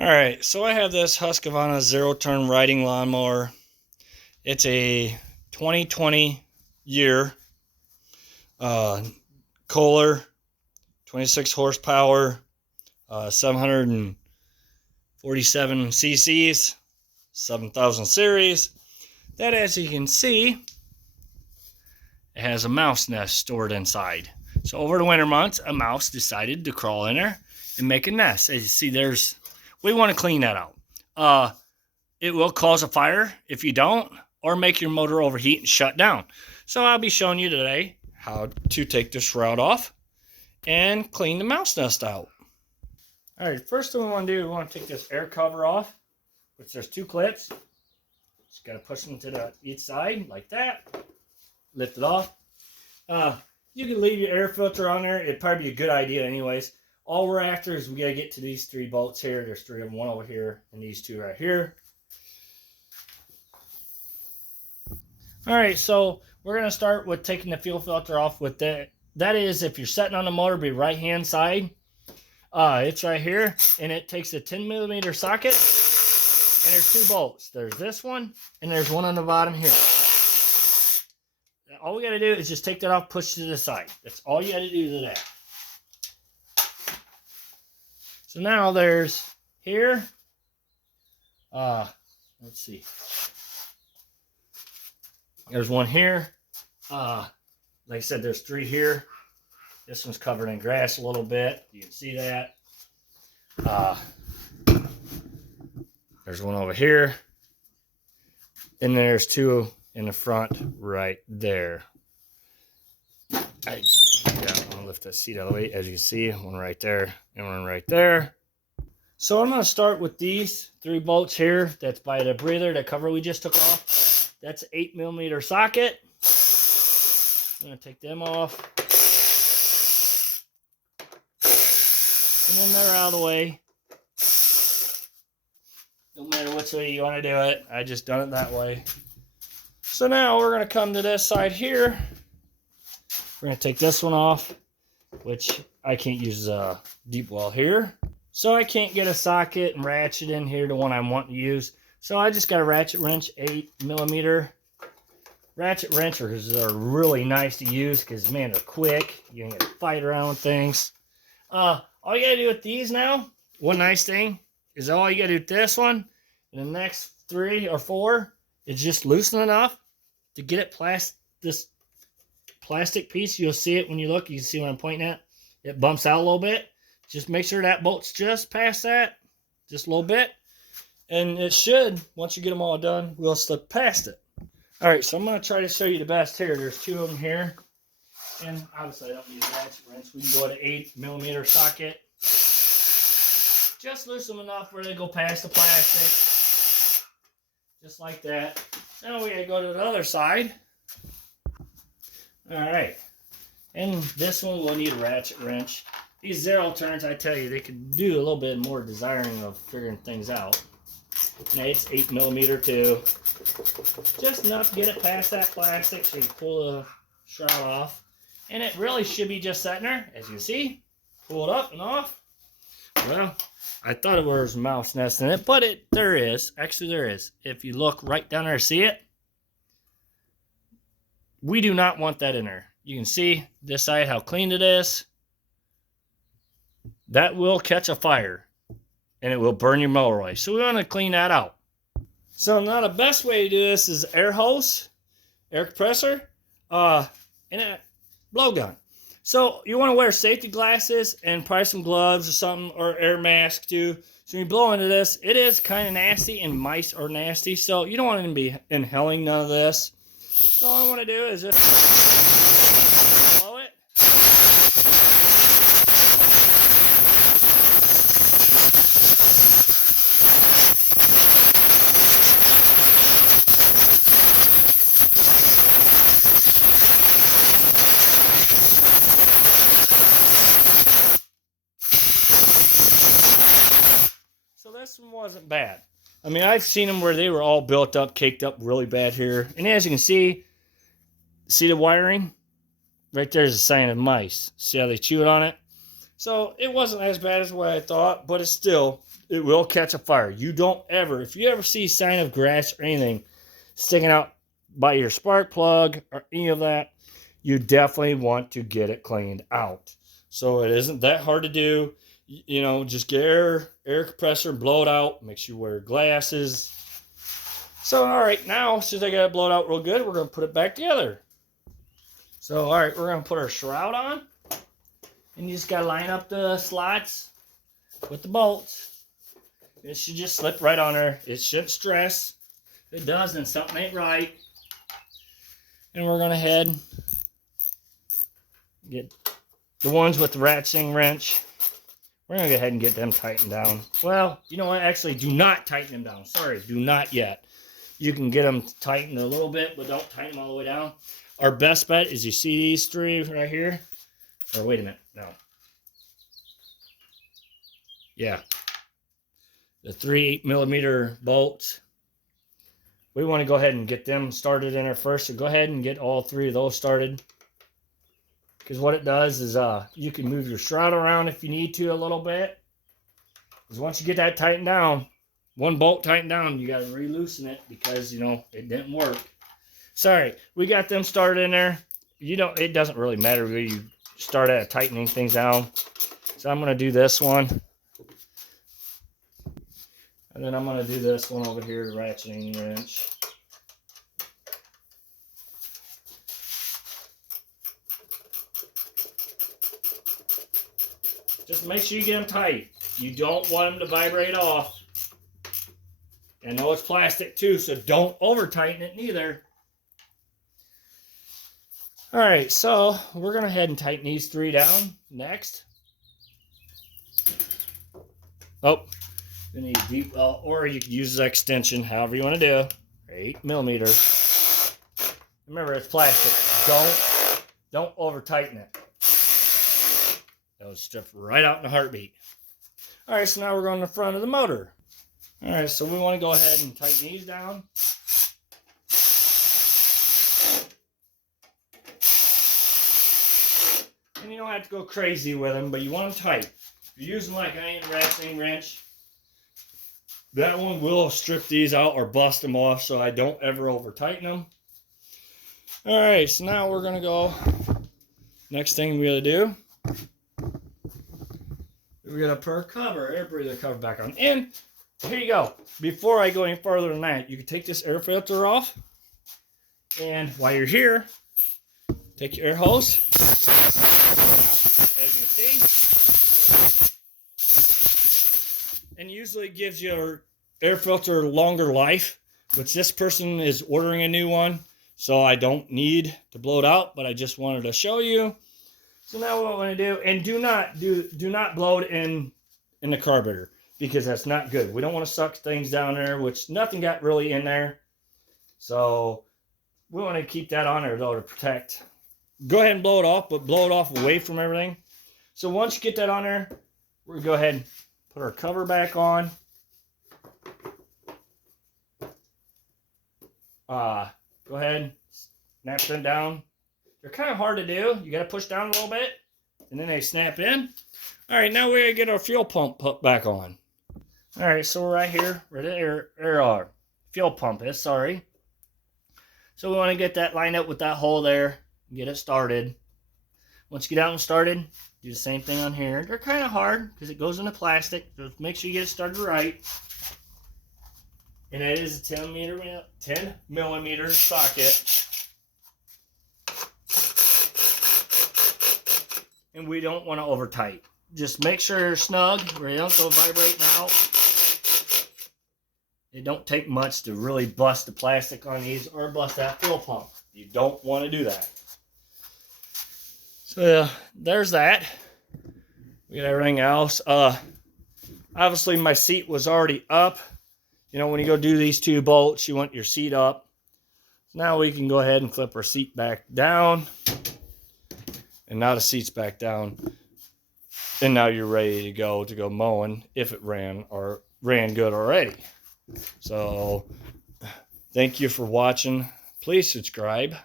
Alright, so I have this Husqvarna zero-turn riding lawnmower. It's a 2020 year. Kohler, 26 horsepower, 747 cc's, 7000 series. That, as you can see, it has a mouse nest stored inside. So over the winter months, a mouse decided to crawl in there and make a nest. As you see, we want to clean that out. It will cause a fire if you don't, or make your motor overheat and shut down. So I'll be showing you today how to take the shroud off and clean the mouse nest out. All right, first thing we want to do, we want to take this air cover off, which there's two clips. Just got to push them to each side like that. Lift it off. You can leave your air filter on there. It'd probably be a good idea anyways. All we're after is we got to get to these three bolts here. There's three of them, one over here, and these two right here. All right, so we're going to start with taking the fuel filter off with that. That is, if you're sitting on the motor, be right-hand side. It's right here, and it takes a 10mm socket, and there's two bolts. There's this one, and there's one on the bottom here. All we got to do is just take that off, push it to the side. That's all you got to do to that. So now there's here, let's see. There's one here. Like I said, there's three here. This one's covered in grass a little bit. You can see that. There's one over here. And there's two in the front right there. I'm gonna lift that seat out of the way. As you can see, one right there and one right there. So I'm gonna start with these three bolts here. That's by the breather, the cover we just took off. That's an 8mm socket. I'm gonna take them off. And then they're out of the way. No matter which way you want to do it. I just done it that way. So now we're going to come to this side here. We're going to take this one off, which I can't use a deep well here. So I can't get a socket and ratchet in here, the one I'm wanting to use. So I just got a ratchet wrench, 8mm. Ratchet wrenches are really nice to use because, man, they're quick. You can fight around with things. All you got to do with these now, one nice thing, is all you got to do with this one and the next 3 or 4 is just loosen enough to get it past this plastic piece. You'll see it when you look. You can see what I'm pointing at. It bumps out a little bit. Just make sure that bolt's just past that, just a little bit. And it should, once you get them all done, we'll slip past it. All right, so I'm going to try to show you the best here. There's two of them here. And obviously I don't use a ratchet wrench. We can go to 8mm socket. Just loosen them enough where they go past the plastic. Just like that. Now we gotta go to the other side. Alright. And this one will need a ratchet wrench. These zero turns, I tell you, they could do a little bit more desiring of figuring things out. Now it's 8mm too. Just enough to get it past that plastic so you can pull the shroud off. And it really should be just sitting there, as you can see. Pull it up and off. Well, I thought it was a mouse nest in it, but there is. Actually, there is. If you look right down there, see it? We do not want that in there. You can see this side how clean it is. That will catch a fire, and it will burn your mower away. So we want to clean that out. So now the best way to do this is air hose, air compressor, and a blowgun. So you want to wear safety glasses and probably some gloves or something, or air mask too. So when you blow into this, it is kind of nasty, and mice are nasty. So you don't want to be inhaling none of this. So all I want to do is just blow it. So this one wasn't bad. I mean, I've seen them where they were all built up, caked up really bad here. And as you can see the wiring? Right there's a sign of mice. See how they chewed on it? So it wasn't as bad as what I thought, but it's still, it will catch a fire. You don't ever, if you ever see sign of grass or anything sticking out by your spark plug or any of that, you definitely want to get it cleaned out. So it isn't that hard to do. You know, just get air compressor, blow it out, make sure you wear glasses. So, all right, now, since I got it blown out real good, we're going to put it back together. So, all right, we're going to put our shroud on. And you just got to line up the slots with the bolts. It should just slip right on there. It shouldn't stress. If it does, then something ain't right. And we're going to head get the ones with the ratcheting wrench. We're going to go ahead and get them tightened down. Well, you know what? Actually, do not tighten them down. Sorry, do not yet. You can get them tightened a little bit, but don't tighten them all the way down. Our best bet is you see these three right here. Or wait a minute. No. Yeah. The 3/8mm bolts. We want to go ahead and get them started in there first. So go ahead and get all three of those started. Because what it does is you can move your shroud around if you need to a little bit. Because once you get that tightened down, one bolt tightened down, you got to re-loosen it because, you know, it didn't work. Sorry, we got them started in there. You don't, it doesn't really matter where you start at tightening things down. So I'm going to do this one. And then I'm going to do this one over here, the ratcheting wrench. Just make sure you get them tight. You don't want them to vibrate off. I know it's plastic too, so don't over tighten it neither. All right, so we're going to head and tighten these three down next. Oh, you need deep, well, or you can use the extension, however you want to do. 8mm. Remember, it's plastic. Don't over tighten it. That'll strip right out in a heartbeat. All right, so now we're going to the front of the motor. All right, so we want to go ahead and tighten these down. And you don't have to go crazy with them, but you want them tight. If you're using like I am ratcheting wrench, that one will strip these out or bust them off, so I don't ever over tighten them. All right, so now we're gonna go. Next thing we're gonna do, we're gonna put our cover, air breather cover back on. And here you go. Before I go any further than that, you can take this air filter off, and while you're here, take your air hose. As you can see, and usually gives your air filter longer life, which this person is ordering a new one, so I don't need to blow it out, but I just wanted to show you. So now what I'm going to do, and do not blow it in the carburetor, because that's not good. We don't want to suck things down there, which nothing got really in there. So we want to keep that on there though to protect. Go ahead and blow it off, but blow it off away from everything. So once you get that on there, we're going to go ahead and put our cover back on. Go ahead, snap them down. They're kind of hard to do. You got to push down a little bit, and then they snap in. All right, now we're going to get our fuel pump put back on. All right, so we're right here where the fuel pump is, sorry. So we want to get that lined up with that hole there and get it started. Once you get out and started, do the same thing on here. They're kind of hard because it goes into plastic. So make sure you get it started right. And it is a 10mm socket. And we don't want to over tight. Just make sure you're snug where you don't go vibrating out. It don't take much to really bust the plastic on these or bust that fuel pump. You don't want to do that. So there's that. We got everything else. Obviously my seat was already up. You know, when you go do these two bolts, you want your seat up. Now we can go ahead and flip our seat back down. And now the seat's back down. And now you're ready to go mowing if it ran good already. So thank you for watching. Please subscribe.